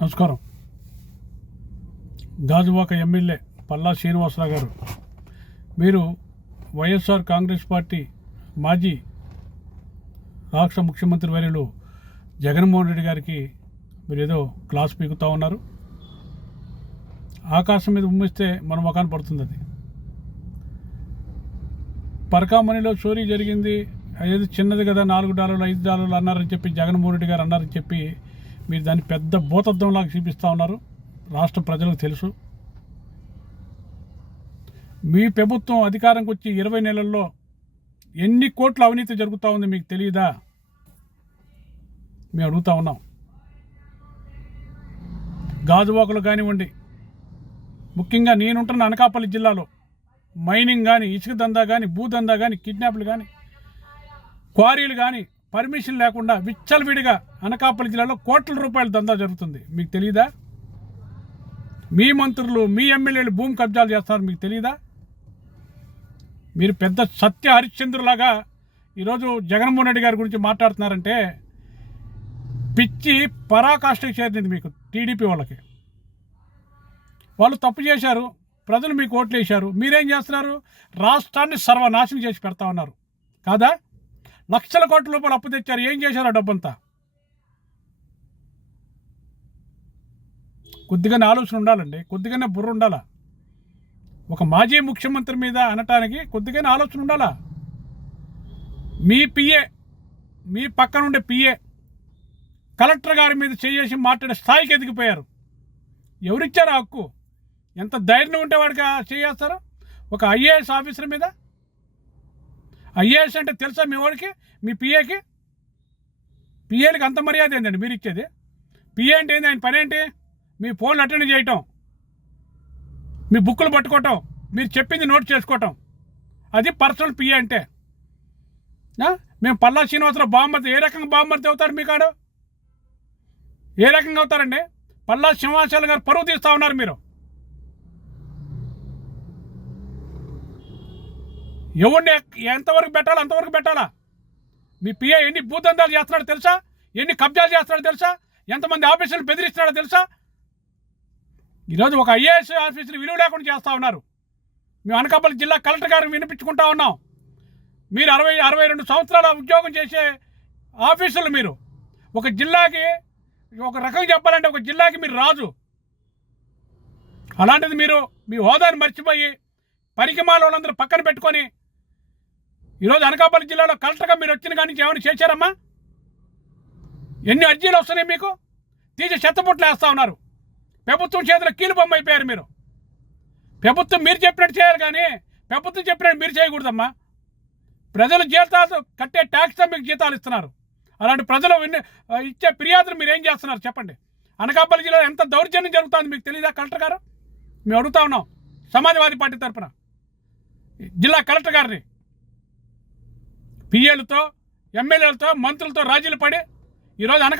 నమస్కారం. గాజువాక ఎమ్మెల్యే పల్లా శ్రీనివాసరావు గారు మీరు వైఎస్ఆర్ కాంగ్రెస్ పార్టీ మాజీ రాష్ట్ర ముఖ్యమంత్రి వర్యులు జగన్మోహన్ రెడ్డి గారికి మీరు ఏదో క్లాస్ పీకుతా ఉన్నారు. ఆకాశం మీద ఉమ్మిస్తే మన ముఖాన్ని పడుతుంది అది. పరకామణిలో చోరీ జరిగింది అదేది చిన్నది కదా నాలుగు డాలర్లు ఐదు డాలర్లు అన్నారని చెప్పి జగన్మోహన్ రెడ్డి గారు అన్నారని చెప్పి మీరు దాన్ని పెద్ద భూతద్దంలాగా చూపిస్తూ ఉన్నారు. రాష్ట్ర ప్రజలకు తెలుసు. మీ ప్రభుత్వం అధికారంకి వచ్చి ఇరవై నెలల్లో ఎన్ని కోట్ల అవినీతి జరుగుతూ ఉంది మీకు తెలియదా? మేము అడుగుతా ఉన్నాం. గాజువాకలు కానివ్వండి ముఖ్యంగా నేనుంటున్న అనకాపల్లి జిల్లాలో మైనింగ్ కానీ ఇసుక దందా కానీ భూదందా కానీ కిడ్నాప్లు కానీ క్వారీలు కానీ పర్మిషన్ లేకుండా విచ్చలవిడిగా అనకాపల్లి జిల్లాలో కోట్ల రూపాయల దందా జరుగుతుంది. మీకు తెలియదా మీ మంత్రులు మీ ఎమ్మెల్యేలు భూమి కబ్జాలు చేస్తారు మీకు తెలియదా మీరు పెద్ద సత్య హరిశ్చంద్రులాగా ఈరోజు జగన్మోహన్ రెడ్డి గారి గురించి మాట్లాడుతున్నారంటే పిచ్చి పరాకాష్ఠకి చేరింది మీకు టీడీపీ వాళ్ళకి. వాళ్ళు తప్పు చేశారు ప్రజలు మీకు ఓట్లు వేశారు మీరేం చేస్తున్నారు? రాష్ట్రాన్ని సర్వనాశనం చేసి పెడతా ఉన్నారు. కాదా? లక్షల కోట్ల రూపాయలు అప్పు తెచ్చారు. ఏం చేశారు ఆ డబ్బంతా? కొద్దిగానే ఆలోచన ఉండాలండి. కొద్దిగానే బుర్ర ఉండాలా? ఒక మాజీ ముఖ్యమంత్రి మీద అనటానికి కొద్దిగానే ఆలోచన ఉండాలా? మీ పిఏ మీ పక్కన ఉండే పిఏ కలెక్టర్ గారి మీద చేసి మాట్లాడే స్థాయికి ఎదిగిపోయారు. ఎవరిచ్చారు ఆ హక్కు? ఎంత ధైర్యం ఉంటే వాడికి ఆ ఒక ఐఏఎస్ ఆఫీసర్ మీద? ఐఏఎస్ అంటే తెలుసా మీ వాడికి మీ పిఏకి? పిఏలకి అంత మర్యాద ఏందండి మీరు ఇచ్చేది? పిఏ అంటే ఏంది? ఆయన పని ఏంటి? మీ ఫోన్లు అటెండ్ చేయటం. మీ బుక్కులు పట్టుకోవటం. మీరు చెప్పింది నోట్ చేసుకోవటం. అది పర్సనల్ పిఏ అంటే. మేము పల్లా శ్రీనివాసరావు బామ్మర్తి ఏ రకంగా బామ్మర్తి అవుతారు మీ కాడు? ఏ రకంగా అవుతారండి? పల్లా శ్రీనివాసాలు గారు పరువు తీస్తూ ఉన్నారు మీరు. ఎవరిని ఎంతవరకు పెట్టాలో అంతవరకు పెట్టాలా? మీ పిఏ ఎన్ని భూదందాలు చేస్తున్నాడో తెలుసా? ఎన్ని కబ్జాలు చేస్తున్నాడో తెలుసా? ఎంతమంది ఆఫీసులు బెదిరిస్తున్నాడో తెలుసా? ఈరోజు ఒక ఐఏఎస్ ఆఫీసులు విలువ లేకుండా చేస్తూ ఉన్నారు. మేము అనకాపల్లి జిల్లా కలెక్టర్ గారికి వినిపించుకుంటా ఉన్నాం. మీరు అరవై అరవై రెండు సంవత్సరాల ఉద్యోగం చేసే ఆఫీసులు మీరు. ఒక జిల్లాకి ఒక రకం చెప్పాలంటే ఒక జిల్లాకి మీరు రాజు. అలాంటిది మీరు మీ హోదాని మర్చిపోయి పరికిమాల వాళ్ళందరూ పక్కన పెట్టుకొని ఈరోజు అనకాపల్లి జిల్లాలో కలెక్టర్గా మీరు వచ్చిన కానీ ఏమైనా చేశారమ్మా? ఎన్ని అర్జీలు వస్తున్నాయి మీకు? తీసి చెత్తపుట్లు వేస్తా ఉన్నారు. ప్రభుత్వం చేతిలో కీలుబొమ్మ అయిపోయారు మీరు. ప్రభుత్వం మీరు చెప్పినట్టు చేయాలి కానీ ప్రభుత్వం చెప్పినట్టు మీరు చేయకూడదమ్మా. ప్రజలు జీతాలు కట్టే ట్యాక్స్తో మీకు జీతాలు ఇస్తున్నారు. అలాంటి ప్రజలు ఇచ్చే ఫిర్యాదులు మీరు ఏం చేస్తున్నారు చెప్పండి. అనకాపల్లి జిల్లాలో ఎంత దౌర్జన్యం జరుగుతుంది మీకు తెలియదా కలెక్టర్ గారు? మేము అడుగుతా ఉన్నాం. సమాజవాదీ పార్టీ తరఫున జిల్లా కలెక్టర్ గారిని. పిఏలతో ఎమ్మెల్యేలతో మంత్రులతో రాజీలు పడి ఈరోజు అనక